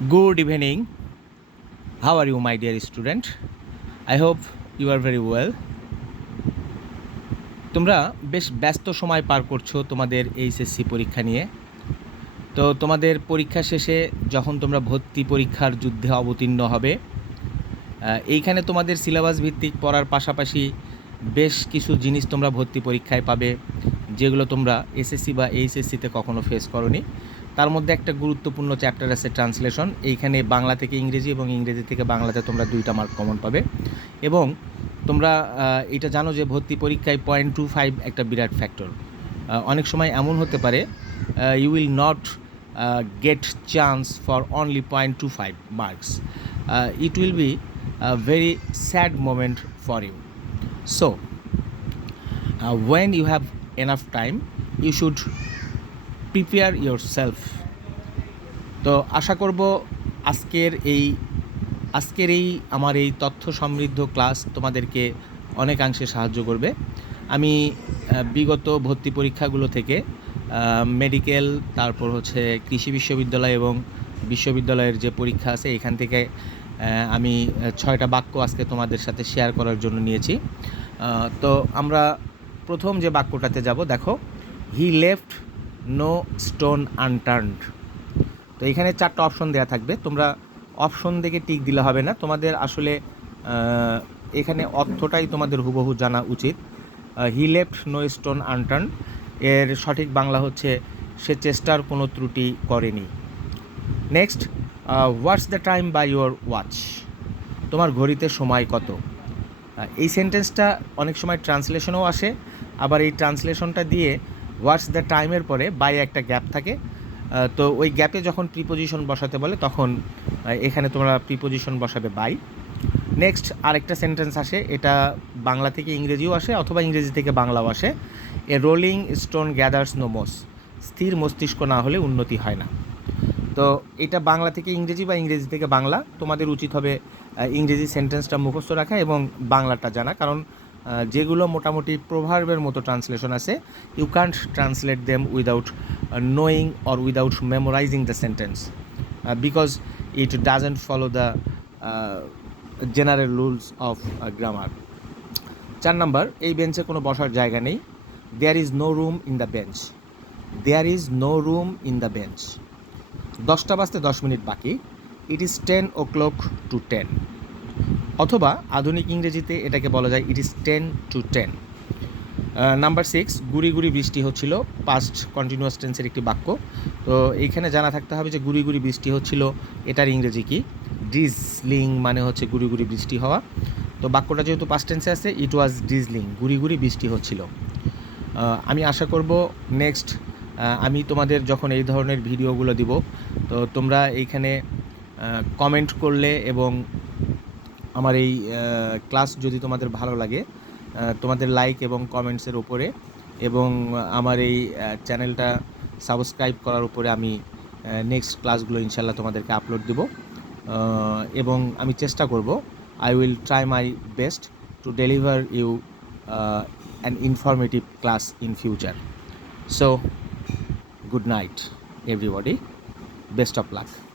Good evening. How are you, my dear student? I hope you are very well. তোমরা বেশ ব্যস্ত সময় পার করছ তোমাদের এইচএসসি পরীক্ষা নিয়ে তো তোমাদের পরীক্ষা শেষে যখন তোমরা ভর্তি পরীক্ষার যুদ্ধে অবতীর্ণ হবে এইখানে তোমাদের সিলেবাস ভিত্তিক পড়ার পাশাপাশি বেশ কিছু জিনিস তোমরা ভর্তি পরীক্ষায় পাবে যেগুলো তোমরা এসএসসি বা এইচএসসিতে কখনো ফেস করনি, তার মধ্যে একটা গুরুত্বপূর্ণ চ্যাপ্টার আছে ট্রান্সলেশন এইখানে বাংলা থেকে ইংরেজি এবং ইংরেজি থেকে বাংলাতে তোমরা দুইটা মার্ক কমন পাবে। এবং তোমরা এটা জানো যে ভর্তি পরীক্ষায় পয়েন্ট টু ফাইভ একটা বিরাট ফ্যাক্টর অনেক সময় এমন হতে পারে you will not get chance for only point two five marks it will be very sad moment for you so when you you have time you should prepare prepare self তো আশা করব আজকের এই আজকের এই আমার এই তথ্য সমৃদ্ধ ক্লাস তোমাদেরকে অনেকাংশে সাহায্য করবে। আমি বিগত ভর্তি পরীক্ষাগুলো থেকে মেডিকেল তারপর হচ্ছে কৃষি বিশ্ববিদ্যালয় এবং বিশ্ববিদ্যালয়ের যে পরীক্ষা আছে, এখান থেকে আমি ছয়টা বাক্য আজকে তোমাদের সাথে শেয়ার করার জন্য নিয়েছি। তো আমরা প্রথম যে বাক্যটাতে যাব, দেখো he left no stone unturned তো এখানে চারটা অপশন দেওয়া থাকবে। তোমরা অপশন দেখে টিক দিলে হবে না। তোমাদের আসলে এখানে অর্থটাই তোমাদের হুবহু জানা উচিত। He left no stone unturn এর সঠিক বাংলা হচ্ছে, সে চেষ্টার কোনো ত্রুটি করেনি। Next what's the time by your watch তোমার ঘড়িতে সময় কত? এই সেন্টেন্সটা অনেক সময় ট্রান্সলেশনও আসে। আবার এই ট্রান্সলেশনটা দিয়ে ওয়াটস দ্য টাইমের পরে বাই একটা গ্যাপ থাকে। তো ওই গ্যাপে যখন প্রিপোজিশন বসাতে বলে, তখন এখানে তোমরা প্রিপোজিশন বসাবে বাই নেক্সট আরেকটা সেন্টেন্স আসে, এটা বাংলা থেকে ইংরেজিও আসে অথবা ইংরেজি থেকে বাংলাও আসে। A rolling stone gathers no moss স্থির মস্তিষ্ক না হলে উন্নতি হয় না। তো এটা বাংলা থেকে ইংরেজি বা ইংরেজি থেকে বাংলা, তোমাদের উচিত হবে ইংরেজি সেন্টেন্সটা মুখস্থ রাখা এবং বাংলাটা জানা। কারণ যেগুলো মোটামুটি প্রভার্বের মতো ট্রান্সলেশন আছে you can't translate them without knowing or without memorising the sentence because it doesn't follow the general rules of grammar চার নাম্বার, এই বেঞ্চে কোনো বসার জায়গা নেই। There is no room in the bench there is no room in the bench দশটা বাজতে দশ মিনিট বাকি। It is ten o'clock to ten অথবা আধুনিক ইংরেজিতে এটাকে বলা যায় it is ten to ten number six গুড়ি গুড়ি বৃষ্টি হচ্ছিল পাস্ট কন্টিনিউয়াস টেন্সের একটি বাক্য। তো এইখানে জানা থাকতে হবে যে গুড়ি গুড়ি বৃষ্টি হচ্ছিল, এটার ইংরেজি কি? ডিজলিং মানে হচ্ছে গুড়ি গুড়ি বৃষ্টি হওয়া। তো বাক্যটা যেহেতু পাস্ট টেন্সে আছে ইট ওয়াজ ডিজলিং গুড়ি গুড়ি বৃষ্টি হচ্ছিল। আমি আশা করব নেক্সট আমি তোমাদের যখন এই ধরনের ভিডিওগুলো দিব, তো তোমরা এইখানে কমেন্ট করলে এবং আমার এই ক্লাস যদি তোমাদের ভালো লাগে তোমাদের লাইক এবং কমেন্টসের উপরে এবং আমার এই চ্যানেলটা সাবস্ক্রাইব করার উপরে আমি নেক্সট ক্লাসগুলো ইনশাল্লাহ তোমাদেরকে আপলোড দেব। এবং আমি চেষ্টা করব I will try my best to deliver you an informative class in future so good night everybody. Best of luck.